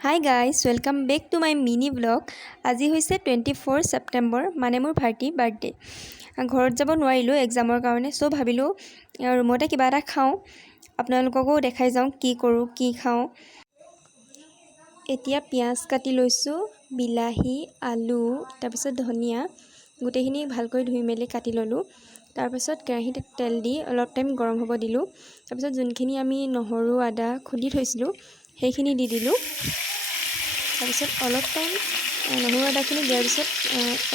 High guys, welcome back to my mini blog. আজি হৈছে 24 ছেপ্টেম্বৰ, মানে মোৰ ভাইটিৰ বাৰ্থডে। ঘৰত যাব নোৱাৰিলোঁ এক্সামৰ কাৰণে, চ' ভাবিলোঁ ৰুমতে কিবা এটা খাওঁ, আপোনালোককো দেখাই যাওঁ কি কৰোঁ, কি খাওঁ। এতিয়া পিঁয়াজ কাটি লৈছোঁ, বিলাহী, আলু, তাৰপিছত ধনিয়া, গোটেইখিনি ভালকৈ ধুই মেলি কাটি ল'লোঁ। তাৰপিছত কেৰাহীত তেল দি অলপ টাইম গৰম হ'ব দিলোঁ। তাৰপিছত যোনখিনি আমি নহৰু আদা খুন্দি থৈছিলোঁ সেইখিনি দি দিলোঁ। তাৰপিছত অলপ টাইম নহৰু আদাখিনি দিয়াৰ পিছত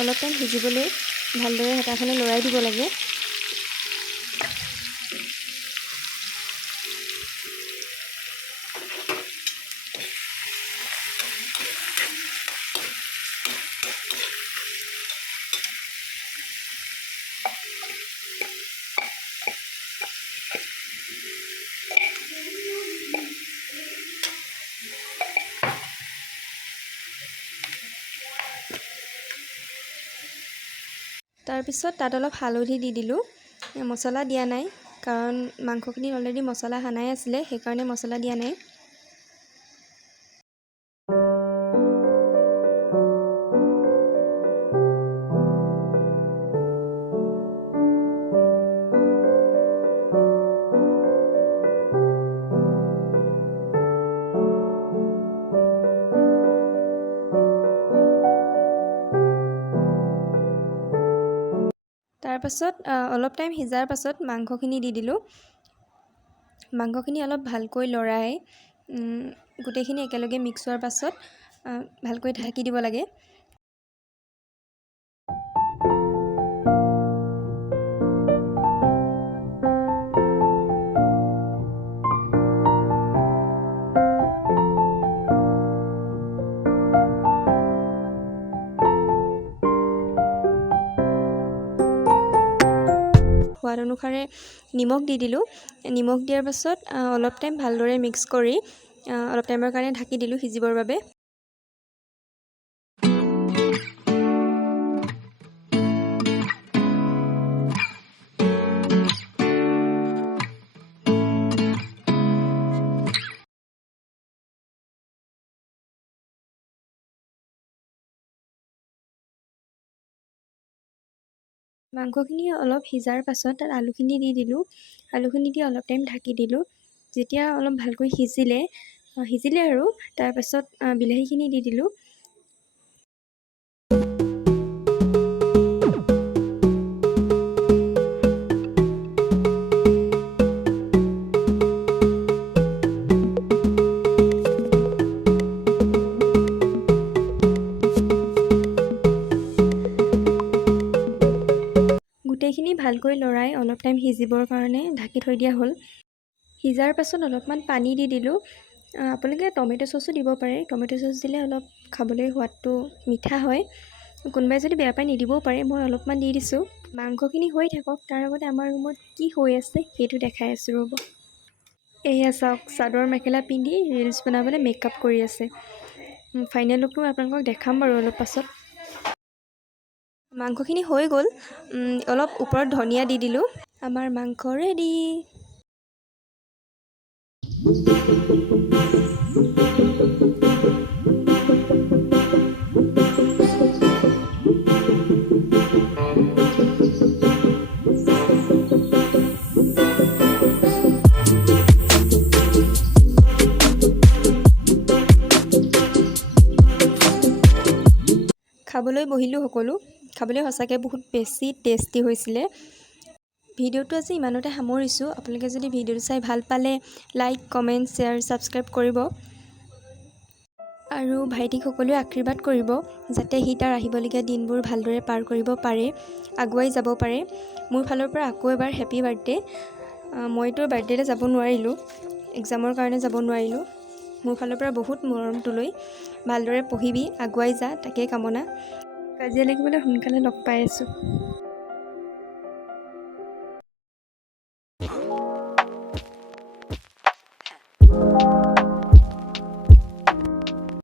অলপ টাইম সিজিবলৈ ভালদৰে হেতাখনে লৰাই দিব লাগে। তাৰপিছত তাত অলপ হালধি দি দিলোঁ। মছলা দিয়া নাই, কাৰণ মাংসখিনি অলৰেডি মছলা সানাই আছিলে, সেইকাৰণে মছলা দিয়া নাই। তাৰপাছত অলপ টাইম সিজাৰ পাছত মাংসখিনি দি দিলোঁ। মাংসখিনি অলপ ভালকৈ লৰাই গোটেইখিনি একেলগে মিক্স হোৱাৰ পাছত ভালকৈ ঢাকি দিব লাগে। সোৱাদ অনুসাৰে নিমখ দি দিলোঁ। নিমখ দিয়াৰ পাছত অলপ টাইম ভালদৰে মিক্স কৰি অলপ টাইমৰ কাৰণে ঢাকি দিলোঁ সিজিবৰ বাবে। মাংসখিনি অলপ সিজাৰ পাছত তাত আলুখিনি দি দিলোঁ। আলুখিনি দি অলপ টাইম ঢাকি দিলোঁ। যেতিয়া অলপ ভালকৈ সিজিলে আৰু তাৰপাছত বিলাহীখিনি দি দিলোঁ। গোটেইখিনি ভালকৈ লৰাই অলপ টাইম সিজিবৰ কাৰণে ঢাকি থৈ দিয়া হ'ল। সিজাৰ পাছত অলপমান পানী দি দিলোঁ। আপোনালোকে টমেট' চচো দিব পাৰে। টমেট' চচ দিলে অলপ খাবলৈ সোৱাদটো মিঠা হয়। কোনোবাই যদি বেয়া পায় নিদিবও পাৰে, মই অলপমান দি দিছোঁ। মাংসখিনি হৈ থাকক, তাৰ আগতে আমাৰ ৰুমত কি হৈ আছে সেইটো দেখাই আছোঁ ৰ'ব। এয়া চাওক, চাদৰ মেখেলা পিন্ধি ৰিলচ বনাবলৈ মেকআপ কৰি আছে। ফাইনেল লুকটো আপোনালোকক দেখাম বাৰু অলপ পাছত। মাংসখিনি হৈ গ'ল, অলপ ওপৰত ধনিয়া দি দিলোঁ। আমাৰ মাংস ৰেডি। খাবলৈ বহিলোঁ সকলো। খাবলৈ সঁচাকৈ বহুত বেছি টেষ্টি হৈছিলে। ভিডিঅ'টো আজি ইমানতে সামৰিছোঁ। আপোনালোকে যদি ভিডিঅ'টো চাই ভাল পালে লাইক, কমেণ্ট, শ্বেয়াৰ, ছাবস্ক্ৰাইব কৰিব। আৰু ভাইটিক সকলোৱে আশীৰ্বাদ কৰিব যাতে সি তাৰ আহিবলগীয়া দিনবোৰ ভালদৰে পাৰ কৰিব পাৰে, আগুৱাই যাব পাৰে। মোৰ ফালৰ পৰা আকৌ এবাৰ হেপী বাৰ্থডে'। মইতো বাৰ্থডে'লৈ যাব নোৱাৰিলোঁ, এক্সামৰ কাৰণে যাব নোৱাৰিলোঁ। মোৰ ফালৰ পৰা বহুত মৰম তোলৈ। ভালদৰে পঢ়িবি, আগুৱাই যা, তাকেই কামনা। কাজিয়া লাগিবলৈ সোনকালে লগ পাই আছোঁ।